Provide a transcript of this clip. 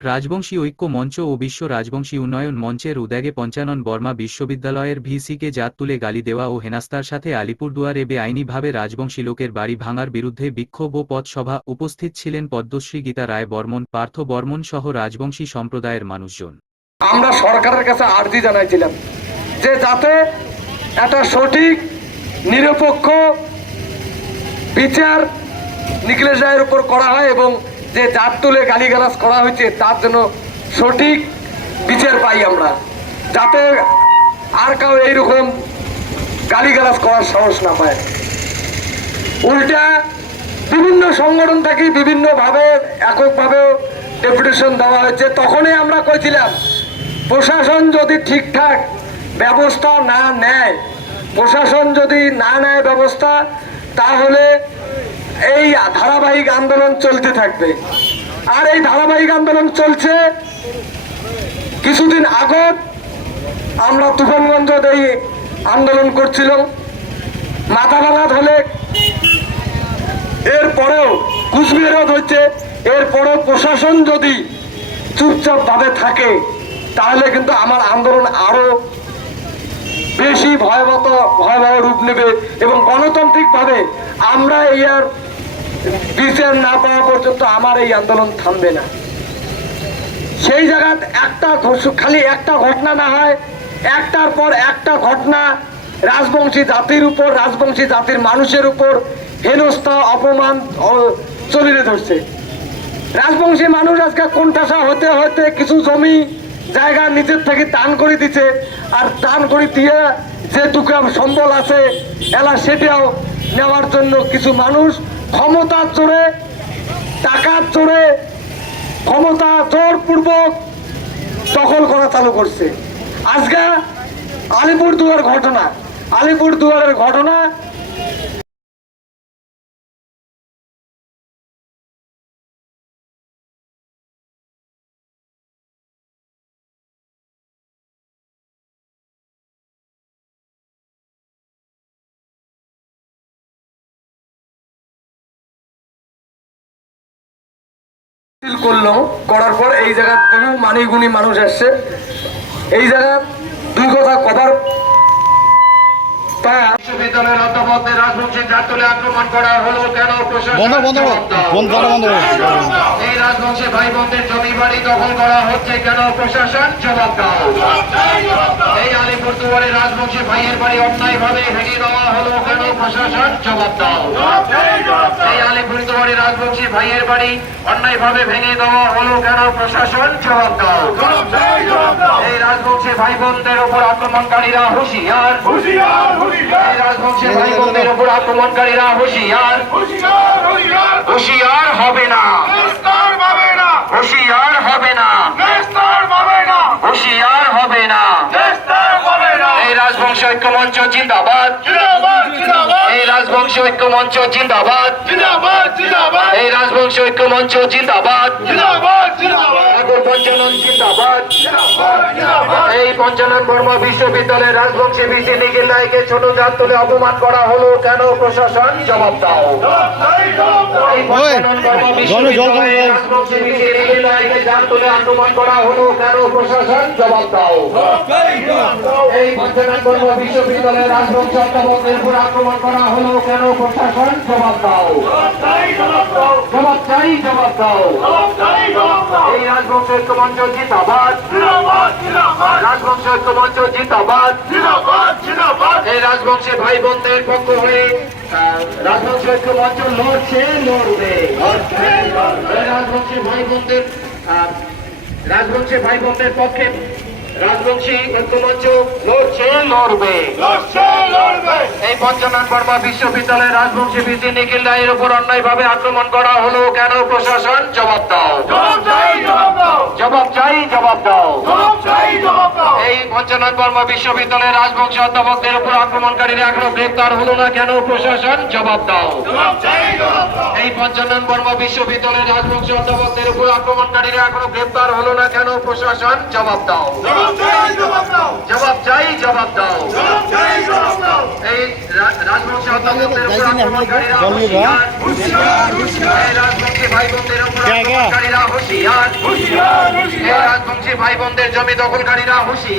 রাজবংশী ঐক্য মঞ্চ ও বিশ্ব রাজবংশী উন্নয়ন মঞ্চের উদ্যোগে পঞ্চানন বর্মা বিশ্ববিদ্যালয়ের ভিসিকে জাত তুলে গালি দেওয়া ও হেনাস্তার সাথে আলিপুরদুয়ারে বেআইনিভাবে রাজবংশী লোকের বাড়ি ভাঙার বিরুদ্ধে বিক্ষোভ ও পথসভা। উপস্থিত ছিলেন পদ্মশ্রী গীতা রায় বর্মন, পার্থ বর্মন সহ রাজবংশী সম্প্রদায়ের মানুষজন। আমরা সরকারের কাছে আর্জি জানাইছিলাম যে যাতে একটা সঠিক নিরপেক্ষ বিচার নিখিলেশ রায়ের উপর করা হয় এবং যে জাত তুলে গালিগালাজ করা হয়েছে তার জন্য সঠিক বিচার পাই আমরা, যাতে আর কাউ এইরকম গালিগালাজ করার সাহস না পায়। উল্টা বিভিন্ন সংগঠন থেকে বিভিন্নভাবে এককভাবেও ডেপুটেশন দেওয়া হয়েছে। তখনই আমরা কইছিলাম প্রশাসন যদি ঠিকঠাক ব্যবস্থা না নেয়, প্রশাসন যদি না নেয় ব্যবস্থা, তাহলে এই ধারাবাহিক আন্দোলন চলতে থাকবে। আর এই ধারাবাহিক আন্দোলন চলছে। কিছুদিন আগে আমরা তুফানগঞ্জ এই আন্দোলন করছিলাম, মাথা ভাঙা হলে এরপরেও কুচবিহার হচ্ছে, এরপরেও প্রশাসন যদি চুপচাপ ভাবে থাকে তাহলে কিন্তু আমার আন্দোলন আরো বেশি ভয়াবহ রূপ নেবে এবং গণতান্ত্রিকভাবে আমরা এই আর বিচার না পাওয়া পর্যন্ত আমার এই আন্দোলন থামবে না। সেই জায়গায় খালি একটা ঘটনা না হয়, একটার পর একটা ঘটনা রাজবংশী জাতির উপর, রাজবংশী জাতির মানুষের উপর হেনস্থা অপমান চলিয়ে ধরছে। রাজবংশী মানুষ আজকে কোণঠাসা হতে হতে কিছু জমি জায়গা নিজের থেকে দান করে দিচ্ছে, আর দান করে দিয়ে যেটুকু সম্বল আছে এলা সেটাও নেওয়ার জন্য কিছু মানুষ ক্ষমতার জোরে, টাকার জোরে, ক্ষমতা জোরপূর্বক দখল করা চালু করছে। আজকে আলিপুরদুয়ারের ঘটনা করার পর এই জায়গায় বহু মানিগুণী মানুষ আসছে। এই জায়গায় দুই কথা কভার বিশ্ববিদ্যালয়ের অধ্যাপকদের রাজবংশী জাত তুলে আক্রমণ করা হলো কেন? এই রাজবংশী ভাই বোনদের জমি বাড়ি দখল করা হচ্ছে কেন? প্রশাসন জবাব দাও। এই আলিপুরদুয়ারের রাজবংশী ভাইয়ের বাড়ি অন্যায় ভাবে ভেঙে দেওয়া হলো কেন? প্রশাসন জবাব দাও। এই আলিপুরদুয়ারের রাজবংশী ভাইয়ের বাড়ি অন্যায় ভাবে ভেঙে দেওয়া হলো কেন? প্রশাসন জবাব দাও। এই রাজবংশী ভাই বোনদের উপর আক্রমণকারীরা হুঁশিয়ার, এই রাজবংশী ভাই বোনদের উপর আক্রমণকারীরা হুঁশিয়ার, হুঁশিয়ার হবে না, হুঁশিয়ার হবে না, হুঁশিয়ার হবে না। এই রাজবংশী ঐক্য মঞ্চ জিন্দাবাদ, এই রাজবংশী ঐক্য মঞ্চ জিন্দাবাদ, এই রাজবংশী ঐক্য মঞ্চ জিন্দাবাদ, পঞ্চানন জিন্দাবাদ। এই পঞ্চানন বর্মা বিশ্ববিদ্যালয়ের রাজবংশী বিসি নিখিল রায়কে ছোট জাত তুলে অপমান করা হলো কেন? প্রশাসন জবাব দাও। এই পঞ্চানন বর্মা বিশ্ববিদ্যালয়ের রাজবংশী বিসি নিখিল রায়কে জাত তুলে আক্রমণ করা হলো কেন? প্রশাসন জবাব দাও। এই পঞ্চানন বর্মা বিশ্ববিদ্যালয়ের রাজবংশী অধ্যাপকদের উপর আক্রমণ করা হলো কেন? প্রশাসন জবাব দাও। জবাব চাই, জবাব দাও। এই রাজবংশী ঐক্য মঞ্চ জিন্দাবাদ, রাজবংশী ঐক্য মঞ্চ জিন্দাবাদ। এই রাজবংশী ভাই বোনদের পক্ষ হয়ে রাজবংশী ঐক্য মঞ্চ লড়ছে, লড়বে। রাজবংশী ভাই বোনদের পক্ষে রাজবংশী ঐক্য মঞ্চ লড়ছে, লড়বে। এই পঞ্চানন বর্মা বিশ্ববিদ্যালয়ের রাজবংশী বিসি নিখিল রায়ের উপর অন্যায় ভাবে আক্রমণ করা হলো কেন? প্রশাসন জবাব দাও। জবাব চাই, জবাব দাও। এই পঞ্চানন বর্মা বিশ্ববিদ্যালয়ের রাজবংশী অধ্যাপকদের উপর আক্রমণকারীরা এখনো গ্রেপ্তার হলো না কেন? প্রশাসন জবাব দাও। এই পঞ্চানন বর্মা বিশ্ববিদ্যালয়ের রাজবংশী অধ্যাপকদের উপর আক্রমণকারীরা এখনো গ্রেপ্তার হলো না কেন? প্রশাসন জবাব দাও। জবাব চাই, জবাব দাও। এই রাজবংশী অধ্যাপকদের উপর আক্রমণকারীরা হুঁশিয়ার, এই রাজবংশী ভাই বোনদের উপর আক্রমণকারীরা হুঁশিয়ার, এই রাজবংশী ভাই বোনদের জমি দখলকারীরা হুঁশিয়ার।